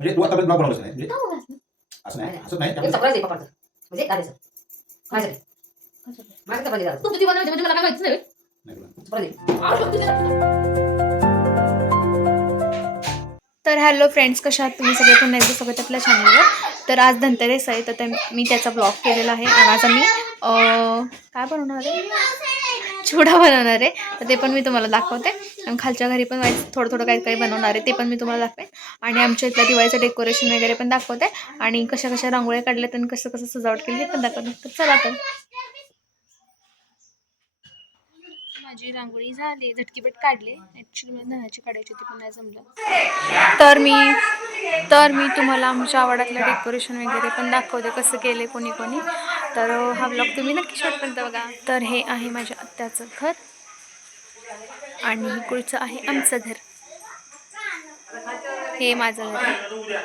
म्हणजे तू ब्लॉग बनवलास नाही. म्हणजे. असं नाही. असं नाही. म्हणजे दादाचं बनवायची म्हणजे मला काय माहितीच नाही तर हॅलो फ्रेंड्स कशा आहात तुम्ही सगळे? पुन्हा एकदा सगळं आपल्या चॅनलवर तर आज धनतेरस आहे तर ते मी त्याचा ब्लॉग केलेला आहे. आणि आज आम्ही काय बनवणार आहे? चिवडा बनवणार आहे. तर ते पण मी तुम्हाला दाखवते. आणि खालच्या घरी पण थोडं थोडं काही काही बनवणार आहे ते पण मी तुम्हाला दाखवेन. आणि आमच्या इथल्या दिवाळीचं डेकोरेशन वगैरे पण दाखवते. आणि कशा कशा रांगोळ्या काढल्यात आणि कसं कसं सजावट केली हे पण दाखवते. तर चला तर. माझी रांगोळी झाली झटकीपट काढली. ॲक्च्युली मला धनाची काढायची होती पण नाही जमलं. तर मी तर मी तुम्हाला आमच्या आवडातलं डेकोरेशन वगैरे पण दाखवते कसं केले कोणी कोणी. तर हा ब्लॉग तुम्ही नक्की शॉर्टपर्यंत बघा. तर हे आहे माझ्या आत्याचं घर. आणि इकडचं आहे आमचं घर. हे माझं घर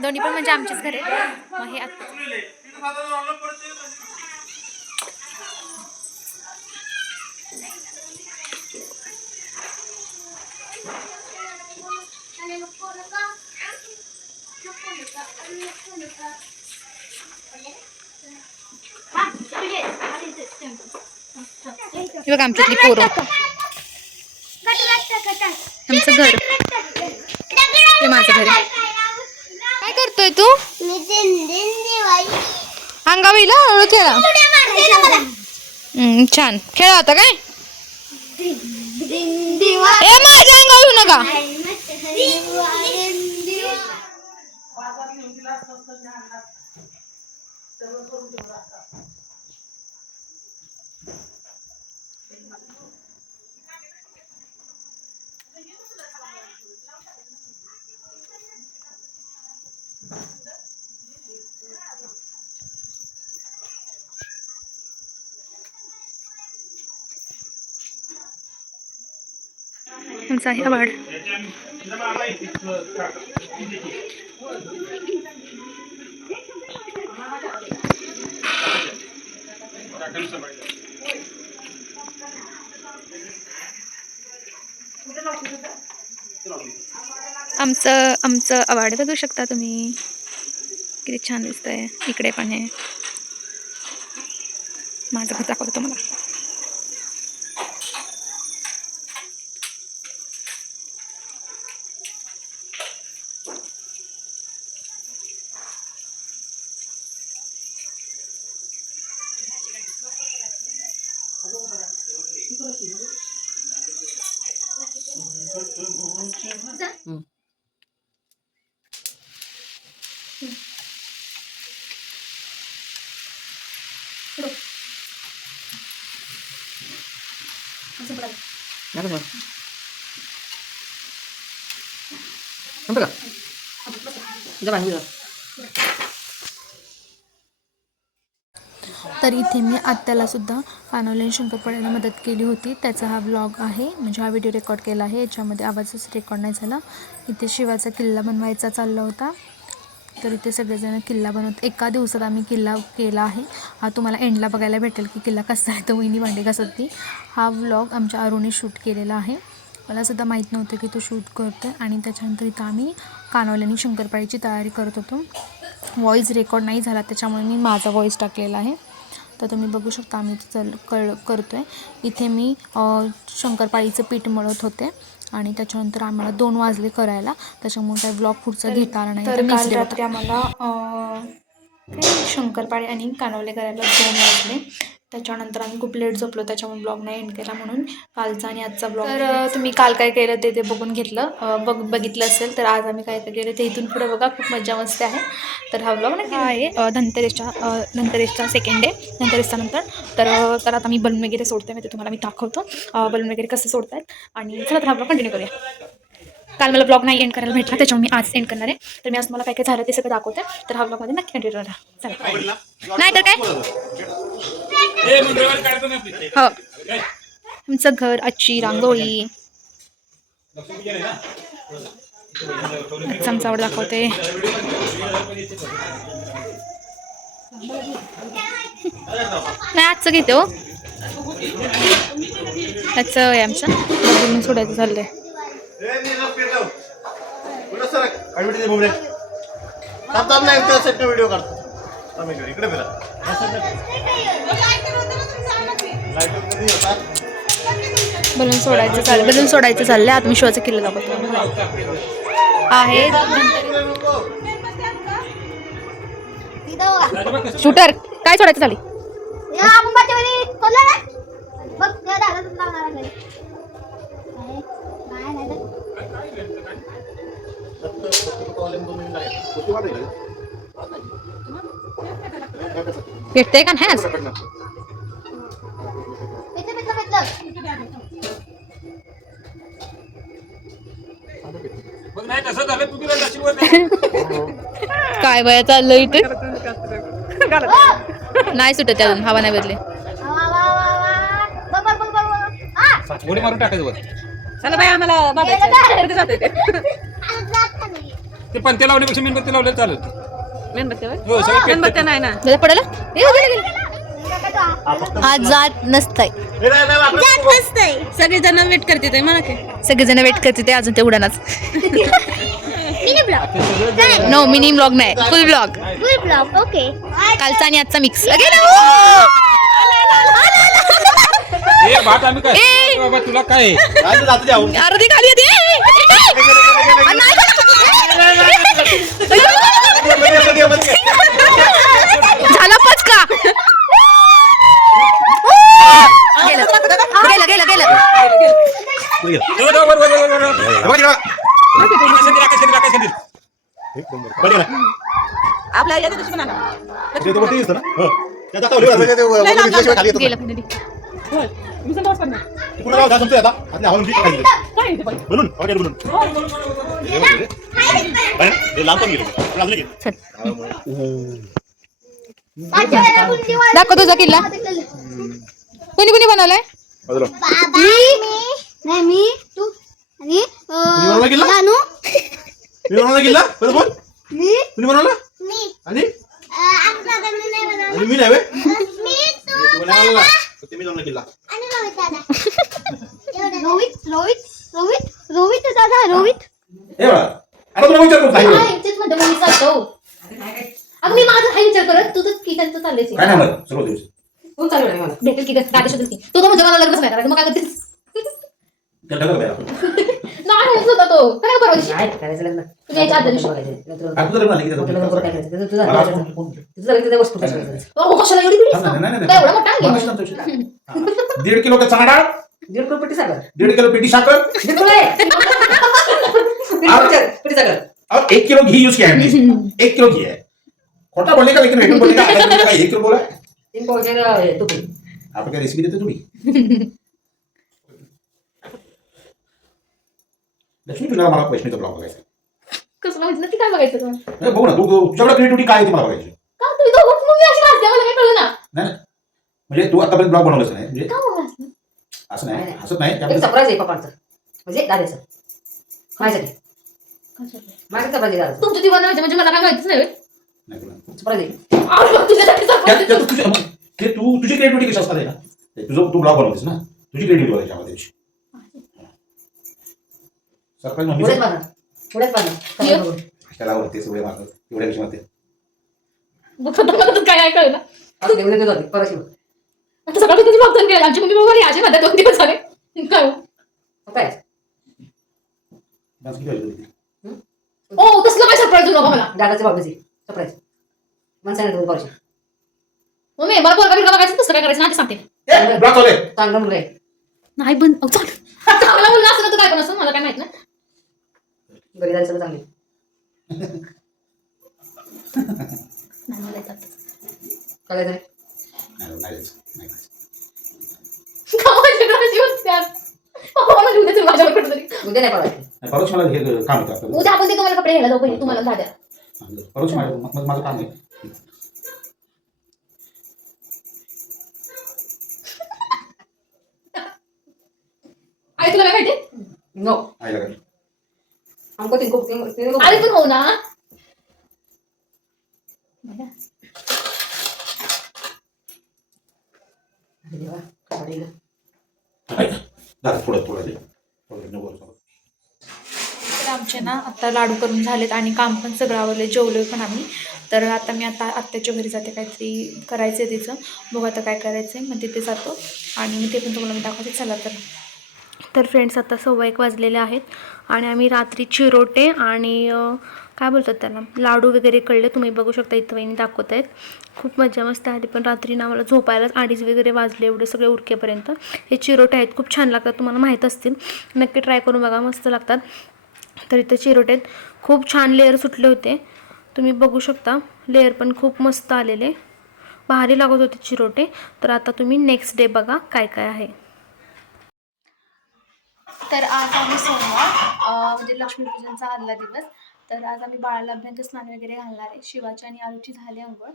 दोन्ही पण म्हणजे आमचेच घर आहे. मग हे आत्याचं. हे बघा आमच्यातली पोरं. आमचं घर. हे माझं घर. काय करतोय तू? अंगावीला हळू खेळा. हम्म, छान. खेळा होता काय? ए माझ्या अंगावर येऊ नका. आमचा आहे अवॉर्ड आमचं आमचं आवाड बघू शकता तुम्ही. किती छान दिसतंय. इकडे पण आहे. माझं घर दाखवतो तुम्हाला. झालं का संपलं का जा बाहेर जा. तर इथे मी आत्यालासुद्धा सुद्धा शंकर पडायला मदत केली होती. त्याचा हा व्लॉग आहे. म्हणजे हा व्हिडिओ रेकॉर्ड केला आहे. याच्यामध्ये आवाजच रेकॉर्ड नाही झाला. इथे शिवाचा किल्ला बनवायचा चालला होता. तर इथे सगळेजण किल्ला बनवत एका दिवसात आम्ही किल्ला केला आहे. हा तुम्हाला एंडला बघायला भेटेल की किल्ला कसा आहे. तो वहिनी भांडे घासत होती हा व्लॉग आमच्या अरुणी शूट केलेला आहे. मला सुद्धा माहीत नव्हतं की तो शूट करतो आणि त्याच्यानंतर इथं आम्ही कानवल्याने शंकरपाळीची तयारी करत होतो. व्हॉईस रेकॉर्ड नाही झाला. त्याच्यामुळे मी माझा व्हॉईस टाकलेला आहे. तर तुम्ही बघू शकता आम्ही चल कळ करतो आहे इथे मी शंकरपाळीचं पीठ मळत होते आणि त्याच्यानंतर आम्हाला दोन वाजले करायला. त्याच्यामुळे काय ब्लॉग पुढचा घेता आला नाही. तर काल रात्री आम्हाला शंकरपाळे आणि कानवले करायला दोन वाजले. त्याच्यानंतर आम्ही खूप लेट झोपलो त्याच्यामुळे ब्लॉग नाही एंड केला म्हणून. कालचा आणि आजचा ब्लॉग तर तुम्ही काल काय केलं ते ते बघून घेतलं. बघ बघितलं असेल तर आज आम्ही काय काय केलं ते इथून पुढे बघा. खूप मजा मस्ती आहे. तर हा ब्लॉग नाही आहे धनतेरसच्या धनतेरसचा सेकंड डे धनतेरसच्या नंतर. तर तर आता मी बलून वगैरे सोडते म्हणजे तुम्हाला मी दाखवतो. बलून वगैरे कसे सोडतायत. आणि चला तर हा ब्लॉग कंटिन्यू करूया. काल मला ब्लॉग नाही एंड करायला भेटला त्याच्यामुळे मी आज एंड करणार आहे. तर मी आज तुम्हाला काय काय झालं ते सगळं दाखवते. तर हा ब्लॉगमध्ये नक्की कंटिन्यू करा. चला नाही तर काय? हो. आमचं घर आजची रांगोळी. चमचावर दाखवते. नाही आजचं घेते हो. त्याचं आहे बघून सोडायचं चाललंय. व्हिडिओ काढतो थांब इकडे फिरा. बलून सोडायचं चाललं. बलून सोडायचं चाललंय. आता मी शिवाचा किल्ला दाखवतो. आहे. शूटर काय सोडायचं चालली आपण बच्च्यामध्ये खोलला ना बघ त्या दादाचं लावणार आहे घरी. नाही, नाही, नाही. भेटते का नाही आज? काय वया चाललं इथे नाही सुटत अजून हवा नाही बदले. हा, उडी मारून टाकायचं वर चला बाई आम्हाला? बघायचं जाते ते आज जात? ते पंते लावण्यापेक्षा मेणबत्ती चालत हो. मेणबत्त्या नाही ना गेलं, गेलं. आज जात नसतंय हे सगळे जण वेट करते ते मला काय सगळेजण वेट करते ते अजून ते उडानाच. नो मिनी ब्लॉग नाही फुल ब्लॉग okay. कालचा आणि आजचा मिक्स ए भात आम्ही काय ए! बाबा तुला काय. अर्धी खाली होती पचका गेलं गेलं गेलं गेलं वर, वर, वर, वर, वर, वर, वर. हे बघ, हे बघ. आकाश कंदील, आकाश कंदील, आकाश कंदील. बरं गेला. आपल्या याच्या दुश्मन आला ते तो वरती दिसतं ना? हो. त्या जाता खाली गेलं. मी नाही. ते आता. आतल्या खाली गेली. काय पण? हे बघ रे. हे लांब पण गेलं. पण अजून. चल. दाखव तुझा किल्ला कुणी कुणी बनवलाय बाजूला. मी नाही मी तू आणि तुम्ही बनवला किल्ला? नानू तुम्ही बनवला किल्ला? बरं बोल. मी तुम्ही बनवला? मी आणि मी नाही तू तुम्ही रोहित दादा रोहित रोहित रोहित रोहित दादा रोहित. हे बघ. आता तुला विचार करतो हा, मी चालतो. अगं मी माझा हा विचार करत तुझं की काय नाही म्हणत सर्व दिवस. कोण चालू आहे मला? भेटेल की दादा शोधेल की. तो तर म्हणजे मला लग्नच नाही करायचं मग काय करतेस त्याला ढकल द्या आपण. नाही म्हणत होता तो काय परवा दिवशी नाही करायचं लग्न तुझ्या याच्या आदल्या दिवशी. बघायचं. काय तुझं लग्न झालं की मोठं लग्न करून काय त्याचं? करायचं? तुझं मला झालं असं का? कोण- कोण- तुझं झालं की त्या वस्तू कशा करायचं? अहो, कशाला एवढी बिडी? थांब ना, नाही, नाही, काय एवढा मोठा नाही. आहे? मगाशी नंतर विषय. हा. दीड किलो चणा डाळ दीड किलो पिठी साखर. दीड किलो पिठी साखर दीड किलो आहे. पिठी साखर, पिठी साखर. और एक किलो घी यूज किया है हमने एक किलो घी है खोटा बोलने का लेकिन रेट बोलने का आधा किलो का एक किलो बोला है तीन पावशेर, हे, तूप आहे. आप क्या रेसिपी देते तुम्ही लक्ष्मी तुला मला वैष्णवीचा ब्लॉग बघायचा कसं माहिती नक्की काय बघायचं तुम्हाला नाही, बघू ना तू तू- तुझ्याकडे क्रिएटिव्हिटी काय आहे ते मला बघायची का तुम्ही दोघं मग मी अशी हसते मला काय कळलं ना नाही नाही. म्हणजे तू आतापर्यंत ब्लॉग बनवलंच नाही म्हणजे का मग हसते? असं नाही हसत नाही एक त्यामुळे सरप्राईज आहे पप्पांचं म्हणजे दादाचं माझ्यासाठी कशाला? माझ्या सरप्राईज आहे दादाचं तुमची ती बनवायची म्हणजे मला काय माहितीच नाही होय. नाही तुला. सरप्राईज आहे अहो, मग तुझ्यासाठी त्या- surprise त्या- आहे. तू तुझ्या- मग ते तू तुझी क्रिएटिव्हिटी कशी असतात आहे ना ते तुझं तू ब्लॉग बनवतेस ना तुझी क्रिएटिव्हिटी बघायची यामध्ये सरप्राईज पुढेच पुढेच ये. त्याला एवढ्या मला काय काय कळलं? आज. आता सकाळी बघतो केलं. आमची मम्मी आजी म्हणतात दोन दिवस झाले. काय हो? काय? डान्स किती वाजले होते? ओ तसलं काय सरप्राईज देऊ नका मला? दादाचं बाबूची सरप्राईज माणसाने तुम्ही परत मम्मी मला पोरगा बिरगा बघायचं तसं काय करायचं? ना ते सांगते. ए. चांगला मुलगा आहे. नाही बंद. चांगला मुलगा असं तर काय पण असं मला काय माहीत ना घरी जायचं चांगली नाही मला येतात. कळायचं नाही नाही, नाही जायचं. उद्या नाही पडायचं नाही, परवाच मला हे काम होतं आपलं. उद्या आपण ते तुम्हाला कपडे घ्यायला जाऊ पहिले तुम्हाला दाद्या परवाच माझं माझं- माझं काम आहे आई तुला काय माहिती नो आईला काय हमको तीन को तीन तीन को अरे पण हो ना आमचे ना आता लाडू करून झालेत आणि काम पण सगळं आवडलं जेवलोय पण आम्ही. तर आता मी आता आत्याच्या घरी जाते. काहीतरी करायचं आहे तिचं. बघू आता काय करायचं आहे मग तिथे जातो. आणि मी ते पण तुम्हाला मी दाखवते. चला तर. तर फ्रेंड्स आता सव्वा एक वाजलेले आहेत आणि आम्ही रात्री चिरोटे आणि काय बोलतात त्याला? लाडू वगैरे कळले तुम्ही बघू शकता इथं वहिनी दाखवत आहेत. खूप मजा मस्त आली पण रात्री ना मला झोपायलाच अडीच वगैरे वाजले एवढे सगळे उरकेपर्यंत. हे चिरोटे आहेत खूप छान लागतात तुम्हाला माहीत असतील. नक्की ट्राय करून बघा मस्त लागतात. तर इथं चिरोटेत खूप छान लेअर सुटले होते. तुम्ही बघू शकता लेअर पण खूप मस्त आलेले. भारी लागत होते चिरोटे. तर आता तुम्ही नेक्स्ट डे बघा काय काय आहे. तर आज आम्ही सोमवार म्हणजे लक्ष्मीपूजनचा आदला दिवस. तर आज आम्ही बाळाला अभ्यंग स्नान वगैरे घालणार आहे. शिवाची आणि आलूची झाली अंघोळ.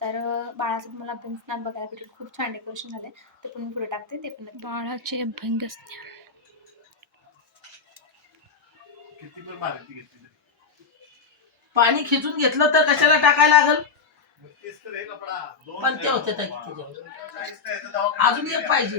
तर बाळाचं तुम्हाला अभ्यंग स्नान बघायला भेटेल. खूप छान डेकोरेशन झालं ते पण मी पुढे टाकते. ते पण बाळाचे अभ्यंग स्नान. पाणी खिचून घेतलं तर कशाला टाकायला लागल? पण ते होते अजून एक पाहिजे.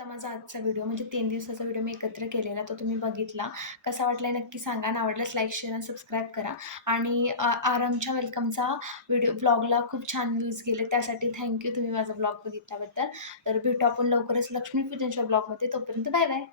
होता माझा आजचा व्हिडिओ म्हणजे तीन दिवसाचा व्हिडिओ मी एकत्र केलेला तो तुम्ही बघितला. कसा वाटला नक्की सांगा. आणि आवडल्यास लाईक शेअर आणि सबस्क्राईब करा. आणि आरामच्या वेलकमचा व्हिडिओ ब्लॉगला खूप छान व्ह्यूज गेले. त्यासाठी थँक्यू तुम्ही माझा ब्लॉग बघितल्याबद्दल. तर भेटू आपण लवकरच लक्ष्मीपूजनच्या ब्लॉगमध्ये तोपर्यंत बाय बाय